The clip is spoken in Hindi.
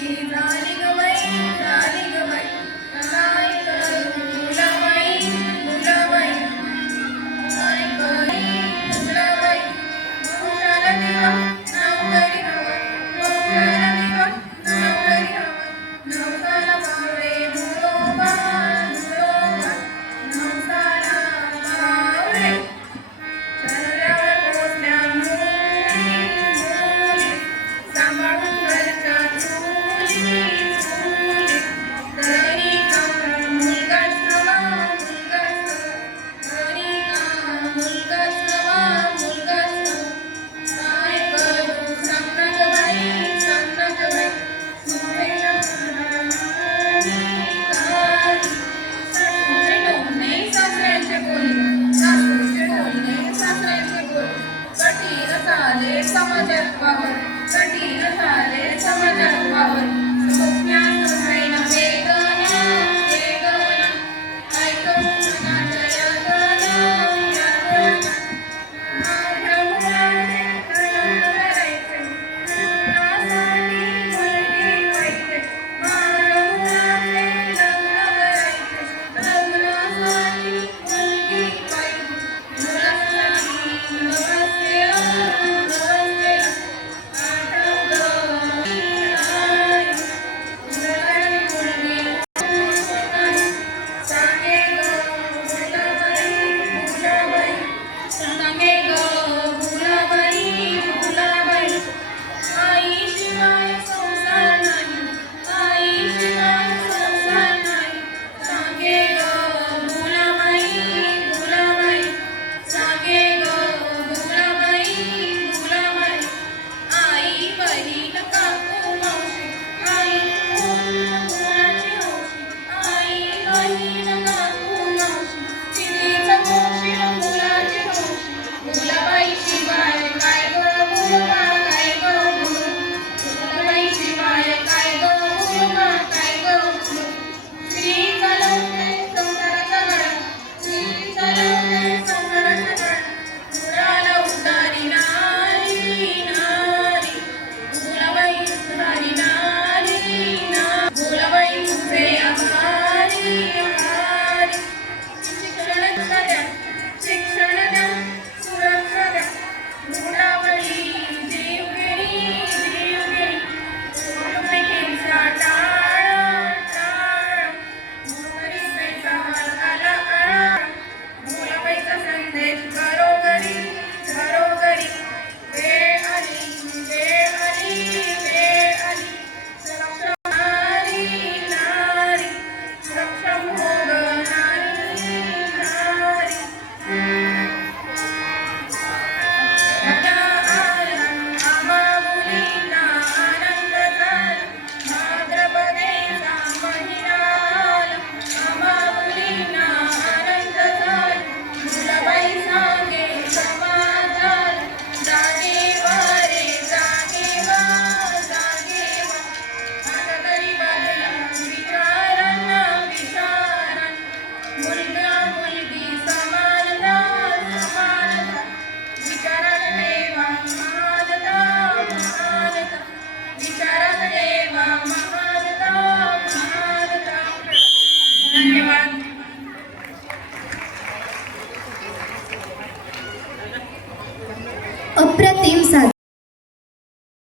Keep running. वावर